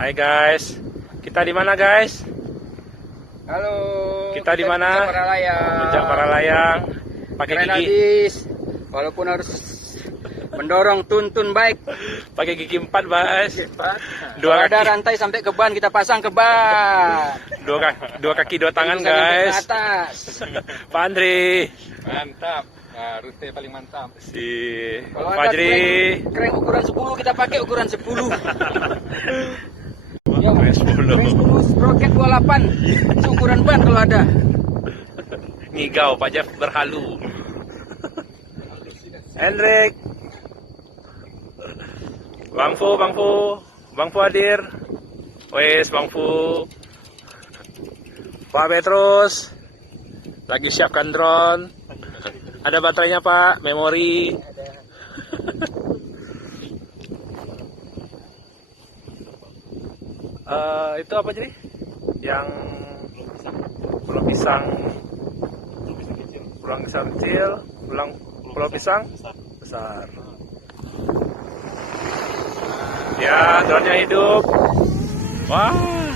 Hai guys, kita di mana guys? Halo. Kita di mana? Puncak Paralayang. Puncak Paralayang. Pakai Keren gigi. habis. Walaupun harus mendorong tuntun baik. Pakai gigi 4 guys. Kalau Dua ada kaki, rantai sampai ke ban, kita pasang ke ban. dua kaki, dua tangan Bisa nyampe ke guys. atas. Pak Andri, Mantap. Nah, rute paling mantap. si Kalau ada Fajri. keren ukuran 10, kita pakai ukuran 10. Yo, Keren 10. keren 10 sprocket 28. Itu ukuran ban kalau ada. Ngigau, Pak Jeff berhalu. Hendrik, Bang Fu hadir. Wes, Bang Fu. Pak Petrus, lagi siapkan drone. Ada baterainya Pak, memori. Itu apa jadi? Yang pulau pisang kecil, pulau pisang besar. Ya, drone-nya hidup. Wah.